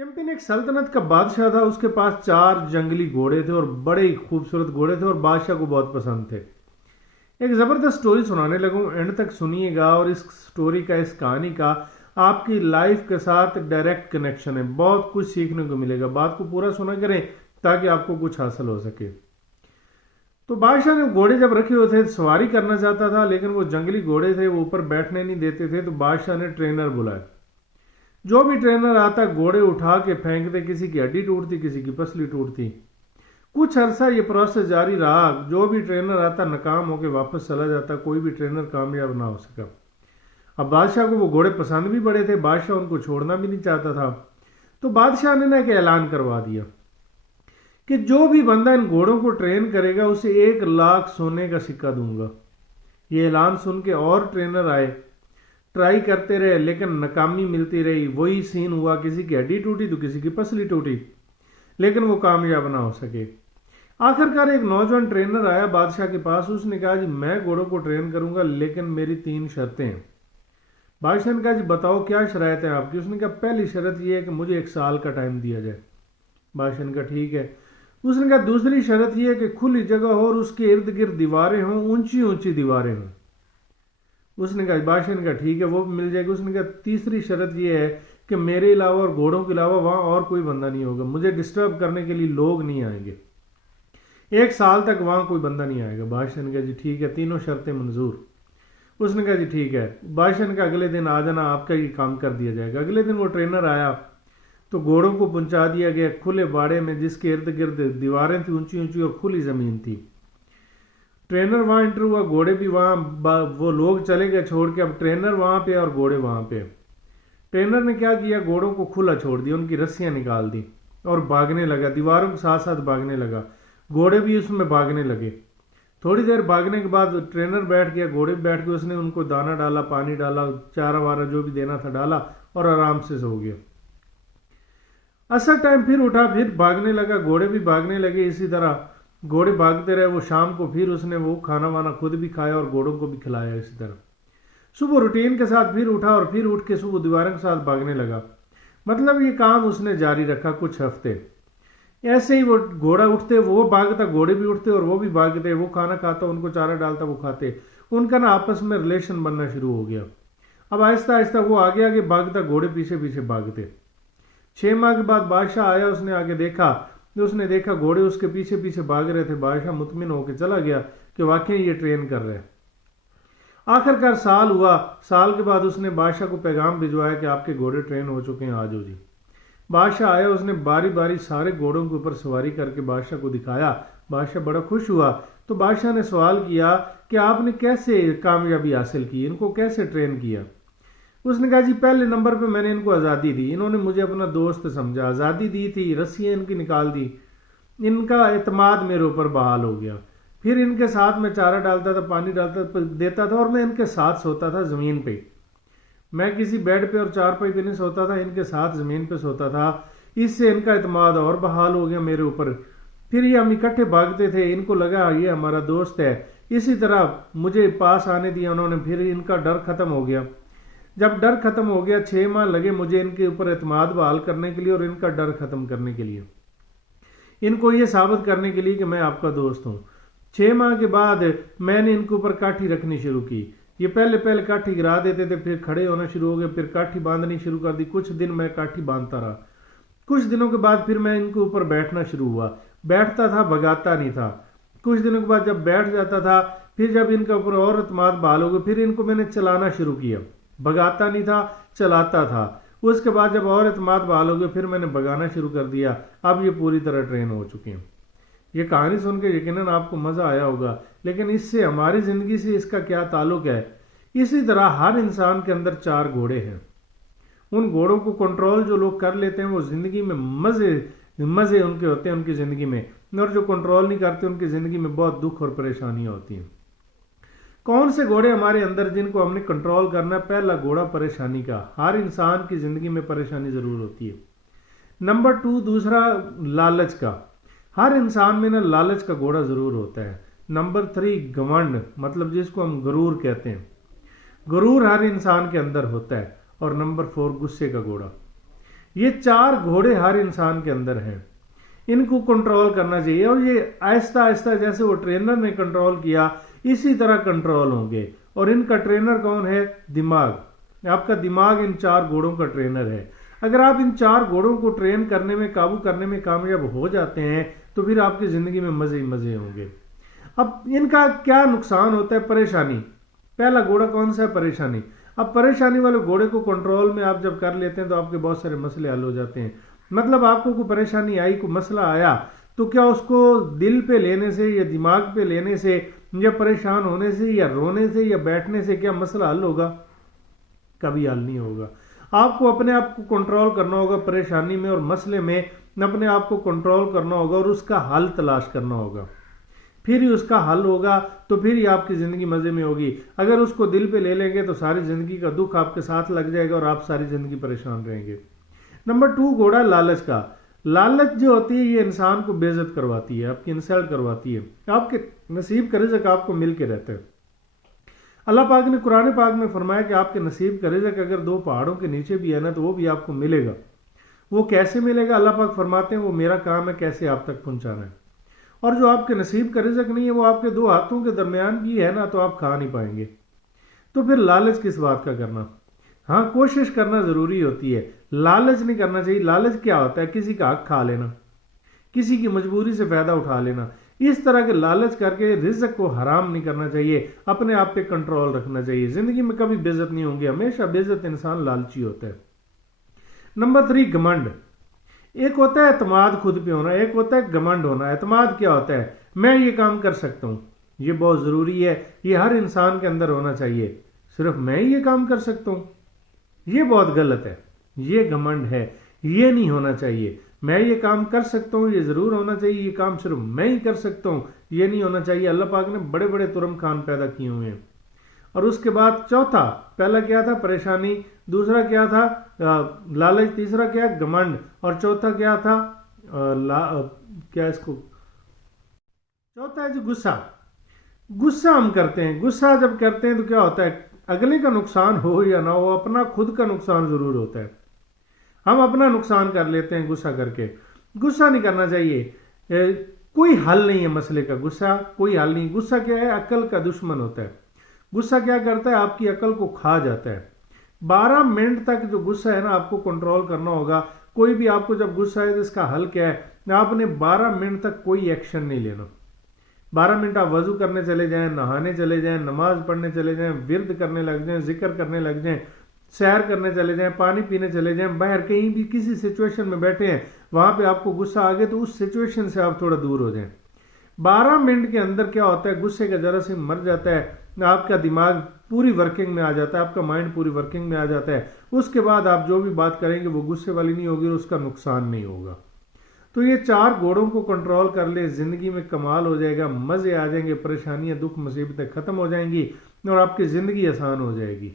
Champion एक सल्तनत का बादशाह था। उसके पास 4 जंगली घोड़े थे और बड़े ही खूबसूरत घोड़े थे और बादशाह को बहुत पसंद थे। एक ज़बरदस्त स्टोरी सुनाने लगूं, एंड तक सुनिएगा। और इस स्टोरी का, इस कहानी का आपकी लाइफ के साथ डायरेक्ट कनेक्शन है। बहुत कुछ सीखने को मिलेगा। बात को पूरा सुना करें ताकि आपको कुछ हासिल हो सके। तो बादशाह ने घोड़े जब रखे हुए थे, सवारी करना चाहता था, लेकिन वो जंगली घोड़े थे, वो ऊपर बैठने नहीं देते थे। तो बादशाह ने ट्रेनर बुलाया। जो भी ट्रेनर आता घोड़े उठा के फेंकते, किसी की हड्डी टूटती, किसी की पसली टूटती। कुछ अरसा ये प्रोसेस जारी रहा। जो भी ट्रेनर आता नाकाम होकर वापस चला जाता, कोई भी ट्रेनर कामयाब ना हो सका। अब बादशाह को वो घोड़े पसंद भी बड़े थे, बादशाह उनको छोड़ना भी नहीं चाहता था। तो बादशाह ने ना एक ऐलान करवा दिया कि जो भी बंदा इन घोड़ों को ट्रेन करेगा उसे 1 लाख सोने का सिक्का दूंगा। ये ऐलान सुन के और ट्रेनर आए, ट्राई करते रहे, लेकिन नाकामी मिलती रही। वही सीन हुआ, किसी की हड्डी टूटी तो किसी की पसली टूटी, लेकिन वो कामयाब ना हो सके। आखिरकार एक नौजवान ट्रेनर आया बादशाह के पास। उसने कहा जी मैं घोड़ों को ट्रेन करूंगा, लेकिन मेरी 3 शर्तें हैं। बादशाह ने कहा जी बताओ क्या शरायत है आपकी। उसने कहा पहली शर्त यह है कि मुझे 1 साल का टाइम दिया जाए। बादशाह ने कहा ठीक है। उसने कहा दूसरी शर्त यह है कि खुली जगह हो और उसके इर्द गिर्द दीवारें हों, ऊंची ऊंची दीवारें हों। उसने कहा, बादशाह ने कहा ठीक है, वो मिल जाएगी। उसने कहा तीसरी शर्त यह है कि मेरे अलावा और घोड़ों के अलावा वहां और कोई बंदा नहीं होगा, मुझे डिस्टर्ब करने के लिए लोग नहीं आएंगे। 1 साल तक वहां कोई बंदा नहीं आएगा। बादशाह ने कहा जी ठीक है, तीनों शर्तें मंजूर। उसने कहा जी ठीक है। बादशाह ने कहा अगले दिन आ जाना, आपका ये काम कर दिया जाएगा। अगले दिन वो ट्रेनर आया तो घोड़ों को पहुंचा दिया गया खुले बाड़े में, जिसके इर्द गिर्द दीवारें थी ऊंची ऊंची और खुली जमीन थी। ट्रेनर वहां एंटर हुआ, घोड़े भी वहां, वो लोग चले गए छोड़ के। अब ट्रेनर वहां पे और घोड़े वहां पे। ट्रेनर ने क्या किया, घोड़ों को खुला छोड़ दिया, उनकी रस्सियां निकाल दी और भागने लगा। दीवारों के साथ साथ भागने लगा, घोड़े भी उसमें भागने लगे। थोड़ी देर भागने के बाद ट्रेनर बैठ गया, घोड़े भी बैठ गए। उसने उनको दाना डाला, पानी डाला, चारा वारा जो भी देना था डाला और आराम से सो गया। असर टाइम फिर उठा, फिर भागने लगा, घोड़े भी भागने लगे। इसी तरह घोड़े भागते रहे। वो शाम को फिर उसने वो खाना वाना खुद भी खाया और घोड़ों को भी खिलाया। इसी तरह सुबह रूटीन के साथ फिर उठा और फिर उठ के सुबह दीवारों के साथ भागने लगा। मतलब ये काम उसने जारी रखा कुछ हफ्ते। ऐसे ही वो घोड़ा उठते वो भागता, घोड़े भी उठते और वो भी भागते। वो खाना खाता, उनको चारा डालता, वो खाते। उनका ना आपस में रिलेशन बनना शुरू हो गया। अब आहिस्ता आहिस्ता वो आगे आगे भागता, घोड़े पीछे पीछे भागते। 6 माह के बाद बादशाह आया, उसने आगे देखा तो उसने देखा घोड़े उसके पीछे पीछे भाग रहे थे। बादशाह मुतमिन होकर चला गया कि वाकई ये ट्रेन कर रहे हैं। आखिरकार साल हुआ। साल के बाद उसने बादशाह को पैगाम भिजवाया कि आपके घोड़े ट्रेन हो चुके हैं, आ जाओ जी। बादशाह आया, उसने बारी बारी सारे घोड़ों के ऊपर सवारी करके बादशाह को दिखाया। बादशाह बड़ा खुश हुआ। तो बादशाह ने सवाल किया कि आपने कैसे कामयाबी हासिल की, इनको कैसे ट्रेन किया। उसने कहा जी पहले नंबर पे मैंने इनको आज़ादी दी, इन्होंने मुझे अपना दोस्त समझा, आज़ादी दी थी, रस्सियाँ इनकी निकाल दी, इनका एतमाद मेरे ऊपर बहाल हो गया। फिर इनके साथ मैं चारा डालता था, पानी देता था और मैं इनके साथ सोता था ज़मीन पे। मैं किसी बेड पे और चारपाई पे नहीं सोता था, इनके साथ ज़मीन पे सोता था। इससे इनका एतमाद और बहाल हो गया मेरे ऊपर। फिर ये हम इकट्ठे भागते थे, इनको लगा ये हमारा दोस्त है। इसी तरह मुझे पास आने दिया उन्होंने, फिर इनका डर ख़त्म हो गया। जब डर खत्म हो गया, 6 माह लगे मुझे इनके ऊपर एतमाद बहाल करने के लिए और इनका डर खत्म करने के लिए, इनको ये साबित करने के लिए कि मैं आपका दोस्त हूँ। 6 माह के बाद मैंने इनके ऊपर काठी रखनी शुरू की। ये पहले पहले काठी गिरा देते थे, फिर खड़े होना शुरू हो गए, फिर काठी बांधनी शुरू कर दी। कुछ दिन मैं काठी बांधता रहा। कुछ दिनों के बाद फिर मैं इनके ऊपर बैठना शुरू हुआ। बैठता था, भगाता नहीं था। कुछ दिनों के बाद जब बैठ जाता था, फिर जब इनके ऊपर और एतमाद बहाल हो गए, फिर इनको मैंने चलाना शुरू किया। भगाता नहीं था, चलाता था। उसके बाद जब और एतमाद बहाल हो गया, फिर मैंने भगाना शुरू कर दिया। अब ये पूरी तरह ट्रेन हो चुके हैं। ये कहानी सुन के यकीनन आपको मज़ा आया होगा, लेकिन इससे हमारी ज़िंदगी से इसका क्या ताल्लुक है। इसी तरह हर इंसान के अंदर 4 घोड़े हैं। उन घोड़ों को कंट्रोल जो लोग कर लेते हैं वो ज़िंदगी में मज़े उनके होते हैं उनकी ज़िंदगी में, और जो कंट्रोल नहीं करते उनकी ज़िंदगी में बहुत दुख और परेशानियाँ होती हैं। कौन से घोड़े हमारे अंदर जिनको हमने कंट्रोल करना है। पहला घोड़ा परेशानी का। हर इंसान की जिंदगी में परेशानी जरूर होती है। नंबर 2 दूसरा लालच का। हर इंसान में ना लालच का घोड़ा जरूर होता है। नंबर 3 घमंड, मतलब जिसको हम गरूर कहते हैं। गरूर हर इंसान के अंदर होता है। और नंबर 4 गुस्से का घोड़ा। یہ 4 گھوڑے ہر انسان کے اندر ہیں، ان کو کنٹرول کرنا چاہیے، اور یہ آہستہ آہستہ جیسے وہ ٹرینر نے کنٹرول کیا اسی طرح کنٹرول ہوں گے۔ اور ان کا ٹرینر کون ہے؟ دماغ۔ آپ کا دماغ ان 4 گھوڑوں کا ٹرینر ہے۔ اگر آپ ان 4 گھوڑوں کو ٹرین کرنے میں، قابو کرنے میں کامیاب ہو جاتے ہیں تو پھر آپ کی زندگی میں مزے ہی مزے ہوں گے۔ اب ان کا کیا نقصان ہوتا ہے؟ پریشانی۔ پہلا گھوڑا کون سا ہے؟ پریشانی۔ اب پریشانی والے گھوڑے کو کنٹرول میں آپ جب کر لیتے ہیں تو آپ کے بہت سارے مسئلے حل ہو جاتے ہیں۔ مطلب آپ کو کوئی پریشانی آئی، کوئی مسئلہ آیا، تو کیا اس کو دل پہ لینے سے یا دماغ پہ لینے سے یا پریشان ہونے سے یا رونے سے یا بیٹھنے سے کیا مسئلہ حل ہوگا؟ کبھی حل نہیں ہوگا۔ آپ کو اپنے آپ کو کنٹرول کرنا ہوگا، پریشانی میں اور مسئلے میں اپنے آپ کو کنٹرول کرنا ہوگا اور اس کا حل تلاش کرنا ہوگا، پھر ہی اس کا حل ہوگا، تو پھر ہی آپ کی زندگی مزے میں ہوگی۔ اگر اس کو دل پہ لے لیں گے تو ساری زندگی کا دکھ آپ کے ساتھ لگ جائے گا اور آپ ساری زندگی پریشان رہیں گے۔ نمبر 2 گھوڑا لالچ کا۔ لالچ جو ہوتی ہے یہ انسان کو بے عزت کرواتی ہے، آپ کی انسلٹ کرواتی ہے، آپ کے نصیب کا رزق آپ کو مل کے رہتا ہے۔ اللہ پاک نے قرآن پاک میں فرمایا کہ آپ کے نصیب کا رزق اگر 2 پہاڑوں کے نیچے بھی ہے نا تو وہ بھی آپ کو ملے گا۔ وہ کیسے ملے گا؟ اللہ پاک فرماتے ہیں وہ میرا کام ہے کیسے آپ تک پہنچانا ہے۔ اور جو آپ کے نصیب کا رزق نہیں ہے وہ آپ کے 2 ہاتھوں کے درمیان بھی ہے نا تو آپ کھا نہیں پائیں گے۔ تو پھر لالچ کس بات کا کرنا؟ ہاں کوشش کرنا ضروری ہوتی ہے، لالچ نہیں کرنا چاہیے۔ لالچ کیا ہوتا ہے؟ کسی کا حق کھا لینا، کسی کی مجبوری سے فائدہ اٹھا لینا۔ اس طرح کے لالچ کر کے رزق کو حرام نہیں کرنا چاہیے، اپنے آپ پہ کنٹرول رکھنا چاہیے۔ زندگی میں کبھی بے عزت نہیں ہوں گے، ہمیشہ بے عزت انسان لالچی ہوتا ہے۔ نمبر 3 گھمنڈ۔ ایک ہوتا ہے اعتماد خود پہ ہونا، ایک ہوتا ہے گھمنڈ ہونا۔ اعتماد کیا ہوتا ہے؟ میں یہ کام کر سکتا ہوں، یہ بہت ضروری ہے، یہ ہر انسان کے اندر ہونا چاہیے۔ صرف میں ہی یہ کام کر سکتا ہوں، یہ بہت غلط ہے، یہ گھمنڈ ہے، یہ نہیں ہونا چاہیے۔ میں یہ کام کر سکتا ہوں، یہ ضرور ہونا چاہیے، یہ کام صرف میں ہی کر سکتا ہوں، یہ نہیں ہونا چاہیے۔ اللہ پاک نے بڑے بڑے ترم خان پیدا کیے ہوئے ہیں۔ اور اس کے بعد چوتھا، پہلا کیا تھا؟ پریشانی، دوسرا کیا تھا؟ لالچ، تیسرا کیا؟ گھمنڈ، اور چوتھا کیا تھا؟ کیا اس کو چوتھا ہے جی غصہ۔ غصہ ہم کرتے ہیں، غصہ جب کرتے ہیں تو کیا ہوتا ہے؟ اگلے کا نقصان ہو یا نہ ہو، اپنا خود کا نقصان ضرور ہوتا ہے۔ ہم اپنا نقصان کر لیتے ہیں غصہ کر کے۔ غصہ نہیں کرنا چاہیے، کوئی حل نہیں ہے مسئلے کا، غصہ کوئی حل نہیں۔ غصہ کیا ہے؟ عقل کا دشمن ہوتا ہے۔ غصہ کیا کرتا ہے؟ آپ کی عقل کو کھا جاتا ہے۔ 12 منٹ تک جو غصہ ہے نا آپ کو کنٹرول کرنا ہوگا۔ کوئی بھی آپ کو جب غصہ ہے تو اس کا حل کیا ہے؟ آپ نے 12 منٹ تک کوئی ایکشن نہیں لینا۔ 12 منٹ آپ وضو کرنے چلے جائیں، نہانے چلے جائیں، نماز پڑھنے چلے جائیں، ورد کرنے لگ جائیں، ذکر کرنے لگ جائیں، سیر کرنے چلے جائیں، پانی پینے چلے جائیں، باہر کہیں بھی کسی سچویشن میں بیٹھے ہیں، وہاں پہ آپ کو غصہ آ گیا تو اس سچویشن سے آپ تھوڑا دور ہو جائیں۔ 12 منٹ کے اندر کیا ہوتا ہے؟ غصے کا جراثیم مر جاتا ہے، آپ کا دماغ پوری ورکنگ میں آ جاتا ہے، آپ کا مائنڈ پوری ورکنگ میں آ جاتا ہے۔ اس کے بعد آپ جو بھی بات کریں گے وہ غصے والی نہیں ہوگی اور اس کا نقصان نہیں ہوگا۔ تو یہ 4 گھوڑوں کو کنٹرول کر لے، زندگی میں کمال ہو جائے گا، مزے آ جائیں گے، پریشانیاں، دکھ، مصیبتیں ختم ہو جائیں گی اور آپ کی زندگی آسان ہو جائے گی۔